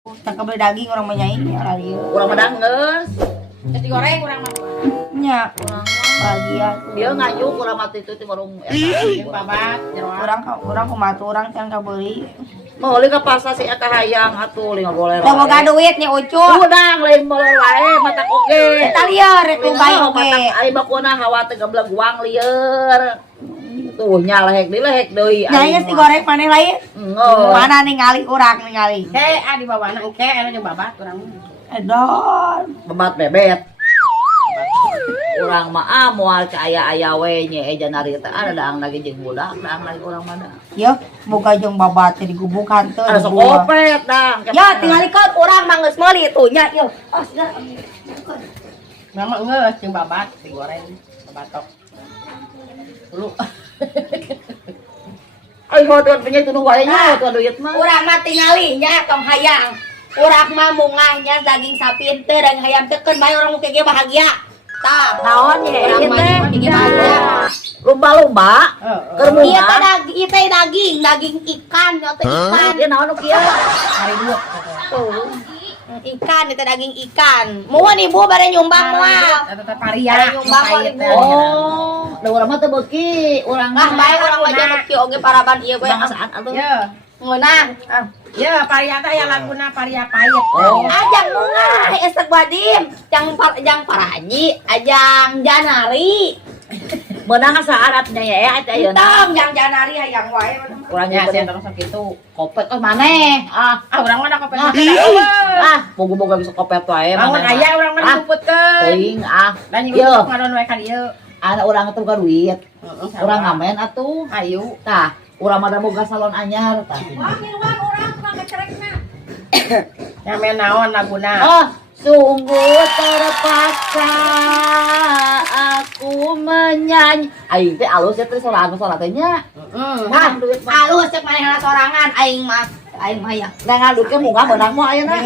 Tak beli daging orang menyai orang dia. Urang medang geus. Jadi goreng kurang mah. Nya, bahagia. Dia ngayuk urang mati itu ti warung Jeung babat jeroan. Orang kumatu orang can kabeli. Meuli ka pasar si eta hayang atuh 50 wae. Teu boga duit nya ucu. Udang lain moler wae matak oge. Eta lieur rek lumbay oge. Ari bakuna hawa teh gebleg uang lieur. Tuh nya lehek deui. Nyai geus digoreng maneh lain. Ngeuh. Mana ningali urang ningali. Di bawahna engke anu jeung babat urang. Edon. Bebat bebet. Urang mah moal ka aya we nya eja nari teh ada daang lagi jeung budak, daang lagi urang mana. Yeuh, boga jeung babat teh digubuk hanteun. Ada sokopet dang. Ya, tinggal ikut urang mah geus meuli tuh nya yeuh. Oh, sudah. Mama geus jeung babat digoreng babatok. Dulu. Ai hodeun penye tunu wae nya tuh duit mah. Urang mah tingali nya tong hayang. Urang mah mungahnya daging sapi teu dan hayam teu keun bae urang ge bahagia. Tah, Naon ye urang mah ge bahagia. Lomba-lomba keur Ieu teh munah. daging ikan, nya teh ikan. Ieu naon nu kieu? Hari dua. Tuh. Ikan itu daging ikan. Mohon ibu bare nyumbang moal. Eta paria. Bare nyumbang moal ibu. Oh, da urang mah teu beuki, urang Lah mah bae urang mah januk ki oge paraban ieu bae. bangsaan atuh. Ye. Ngeunah. Ye paria teh aya laguna paria payet. Oh. Ajang mungah esek badim, jang paraji, ajang janari. Meunang syaratnya ya eta ayeuna. Tong jang janari hayang wae. Urang Ya nya sih terus kitu. kopet oh maneh. Urang mah da kopet. Boga-boga bisa kopet wae Bangun maneh. aya urang mah dipuputkeun. Teuing Dan Ieu. nyuruh ngadon wae ka dieu. Ana urang teh buka duit. Urang ngamen atuh. Ayu. Tah, urang mah da boga salon anyar tah. Nyamen naon laguna? Oh, sungguh terpaksa aku menyanyi. Aing teh alus ya teh sorangan teh nya. Nah, duit mah. Alus cek manehna sorangan aing mah ya. Nang duit ke munggah menang mah ayeuna.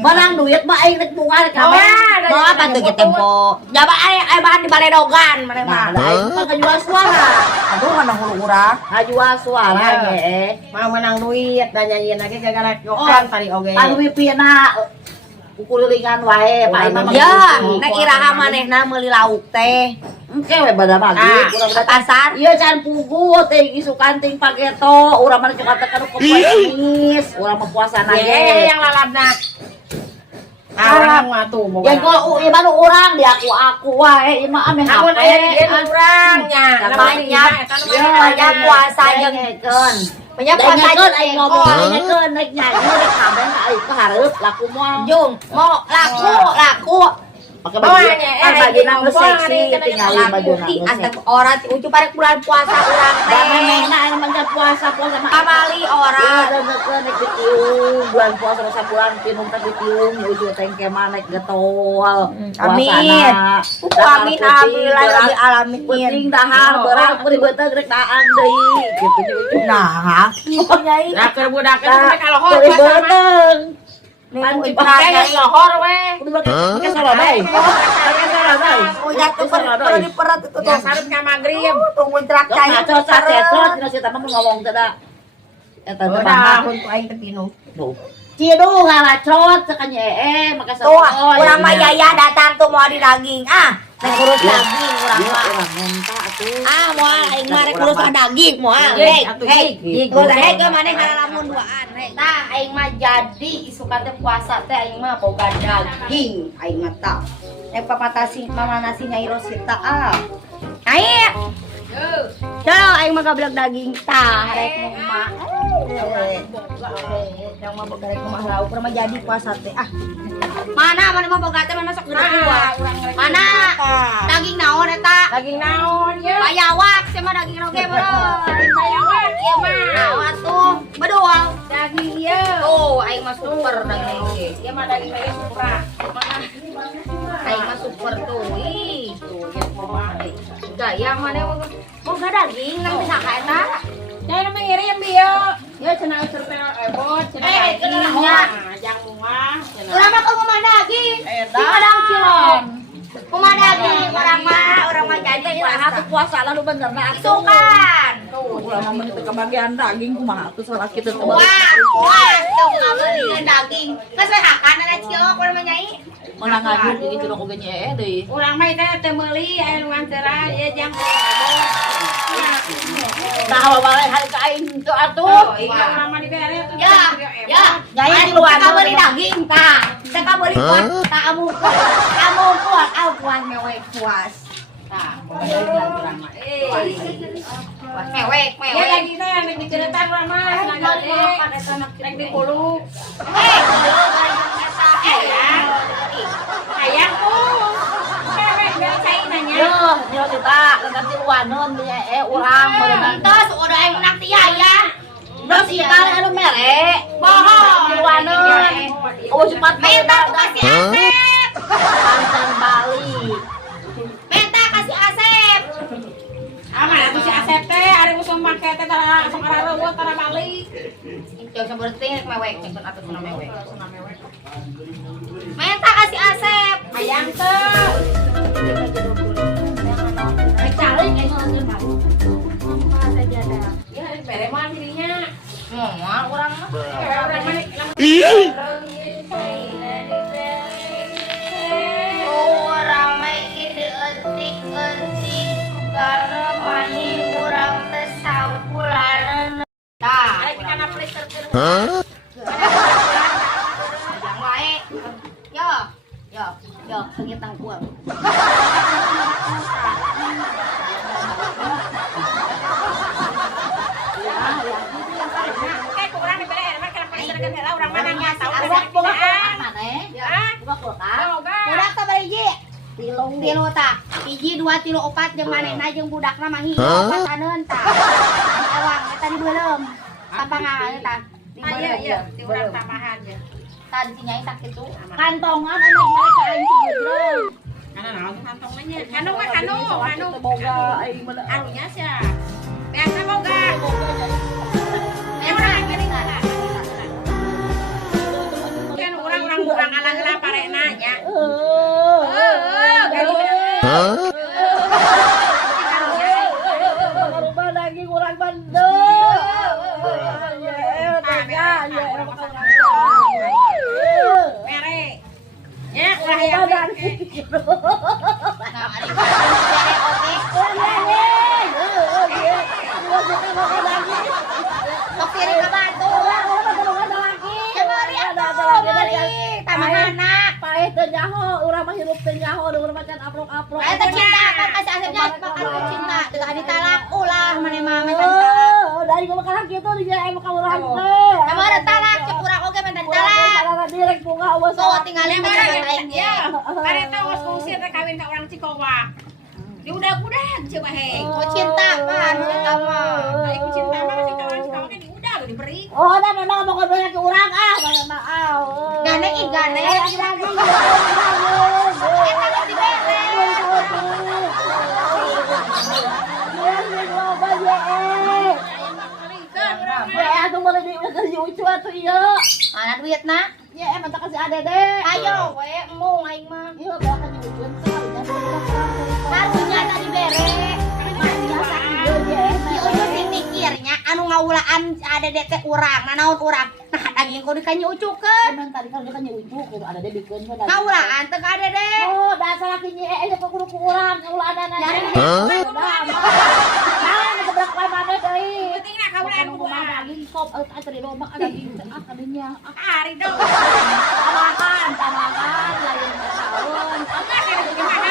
Menang duit mah aing rek munggah rek kamen. Mau apa tuh kita tempo? Jaba ai bahan di baledogan maneh mah. Nah, aing mah kajual suara. Aduh kana hulu urang. Kajual suara ge. Mau menang duit dan nyanyiin lagi gara-gara nyokan tadi oge. Anu pipina ukulilingan wae, Pak Imam. Ya, nek iraha manehna meuli lauk teh. Engke we bada bagi, urang Ke pasar. ieu can pugu teh isukan ting pageto, urang mah coba teh kanu kopenis, urang mah puasana ge. Yang lalapna. Orang mah tuh boga. Yang kalau ieu mah urang diaku-aku wae, ieu mah ame Namun aya di dieu urangnya. Banyak puasa jeung ngekeun. banyak puasa Ngekeun jeung aing ngomong ngekeun naik nyanyi rek kabeh aing teh hareup laku moal. Jung, mau laku. Pakai baju, kan baju nang seksi, tinggalin baju nang Astag orang ucu parek bulan puasa urang teh. Bagaimana yang menjadi puasa mah. Kamali orang. Ya, dan naik ditiung, bulan puasa rasa bulan pinung teh ditiung, uju tengke mah naik getol. Amin. Amin alhamdulillah rabbil alamin. Penting dahar berat beri beuteug rek daang deui. Gitu uju. Nah, kitu nyai. Lah keur budak teh kalau hor Beri puasa mah. beuteug. Panci Pakai lohor we. Pakai salodai. Pakai salodai. Oh, jatuh perut di perut itu Ya tuh. sarep ka magrib. Tunggu trak Cok cai. cocok cecot, dina si tamang ngomong teh da. Eta teh Udah bahas. untuk aing teh pinu. Tuh. Cidu ngalacot sekanye makai Tuh, urang mah yaya datang tuh mau di daging. Nek urus daging urang mah. Urang minta atuh. Moal aing mah rek urus daging moal. Hei, Hei, goreng ke maneh lamun duaan. Tah aing mah jadi isukan teh puasa teh aing mah boga daging aing mah tah. Nek papatasi mama nasi Nyai Rosita Aing. Yo, aing mah gablek daging tah rek mah. Yang mah boga rek mah lauk mah jadi puasa teh. Mana mah boga teh mana sok gede dua. Mana? Daging naon eta? Daging naon ye? Bayawak, sama daging oge beureun. Bayawak ieu mah. Naon tuh? Bedoal. Daging ieu. Oh, aing mah super daging oge. Ieu mah daging ieu supra. Aing mah super tuh. Ih, Tuh ieu kumaha deui. gaya mana boga daging nang bisa ka eta? Jangan mengirim dia. Ya cenah ucur teh ebot, cenah dagingnya. Jang muah. Urang mah kumaha mah daging. Eta. Di Padang Cilon. Kumaha daging urang mah jadi Puasa tuh puasa lalu bener nah isukan. Ulah mah menit kebagian daging kumaha tuh salah kita tuh. Wah, tuh ngabeliin daging. Geus we hakan ada cilok urang mah nyai. Mana ngajut di cilok oge nya deui. Urang mah teh meuli aya luan cerah ieu jang. Nah, balik hari ka aing teu atuh. Oh, iya urang mah dibere tuh. Ya, Nyai di luar ka beli daging tah. Teh ka beli kuat, tah amu kuat, puas mewek puas. Tah, urang mah. Puas mewek, Ya mewek. lagi teh nek diceritaan urang mah senang gede. Rek dipuluk. Hayang tuh. Cewek biasain nanya. Yo kita ganti luanon nya urang berenang. Terus udah yang menang tia ya. Terus kita anu mere. Bohong. Luanon. Oh cepat Minta tuh kasih Asep. Pancan Bali. Minta kasih Asep. Aman atuh si Asep teh ari musuh make teh tara sok areueuh tara balik. Jangan seperti mewek, jangan atas nama mewek. Minta kasih Asep. Hayang teh. Rek calik ya hari bere mah dirinya. Mual orang mah. Urang mah Orang mah ide etik karena mani kurang tersambulanan. Tah, ari kana pressure keur. yang baik. Yo, segitu kuat. Kurang dibere mah kana pressure keur heula urang mah nanya tahu Ada kulkas mana? Buka kulkas. Budak teh bari hiji. Tilu tah. Hiji 2 3 4 jeung manehna jeung budakna mah hiji 4 aneun tah. Ewang eta dibeuleum. Sapangan tah. Aya ya, di urang tambahan ya. Tadi si nyai tak kitu. Kantongan anak mereka aing sebutreun. Kana naon kantongnya? Kanu mah kanu. Boga aing mah. Anunya sia. Beakna boga. Urang gini kana. Kan urang alang-alang parena nya. Rumah daging urang bandel. Mere. Ya, ulah ya. Nah, ari bere oke. Kiri ka batu. Kemari atuh, mari. Tamahana. Paeh teh nyaho, urang mah hirup teh nyaho, deureuh macan aplok-aplok. Eta cinta kan kasih Asepnya makan cinta. Teu ditalak ulah maneh mah minta ditalak. Dari gua makan kitu di jae mah ka urang teh. Emang ada talak, cek urang oge minta ditalak. Kalau direk bunga awas. So tinggalin teh kata aing ge. Kareta was usir teh kawin ka urang Cikowa. Di udah-udah coba he. Oh cinta kan, cinta mah. Ari ku cinta mah masih kawan Cikowa kan di udah diberi. Oh, dah memang mau kebeli ke urang banyak maaf. Gane ih gane. Eta geus dibere. Ya, atuh boleh dikasih ucu atuh ieu. Mana duitna? Ya, emang tak kasih adede. Ayo we mung aing mah. Ieu bawa ka ucu Karunya tadi bere. biasa ieu je. Ieu sih mikirnya anu ngaulaan adede teh urang, nanaon urang. Nah, daging kudu ka nyucukeun. Emang tadi kan dia kan ucu kudu adede bikeun ka daging. Ngaulaan teh ka adede. Oh, dasar laki nyee aja kudu ku urang, ngaulaan Nyari ngeblak wae mane deui. Pentingna kaulaan ku Kumaha daging sop tadi loba daging teh kadinya. Ari dong. Tamakan lain tahun. Enggak kan gimana?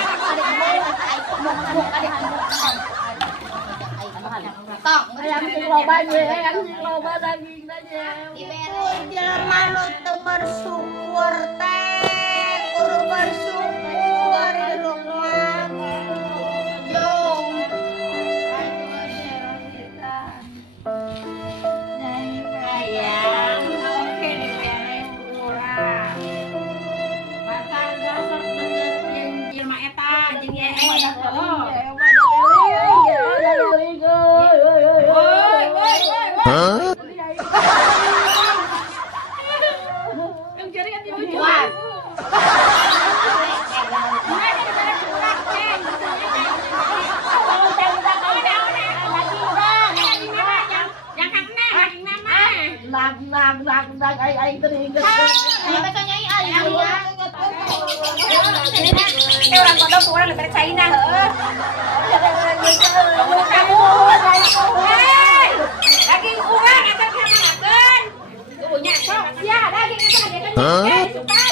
Tong, Ayam sing loba ye, ayam sing loba daging aja. dibere jelema nu teu bersyukur teh, kudu bersyukur di rumah. Jong. Ayam, oke dibere kurang. Batal dasar bener jelema eta jeung ye. aing teh inget. Ini mereka nyai ay. Eh orang kodok orang lebih China heeh. Kamu daging urang eta ngamakeun. Tuh nya sok sia daging eta dia kan suka.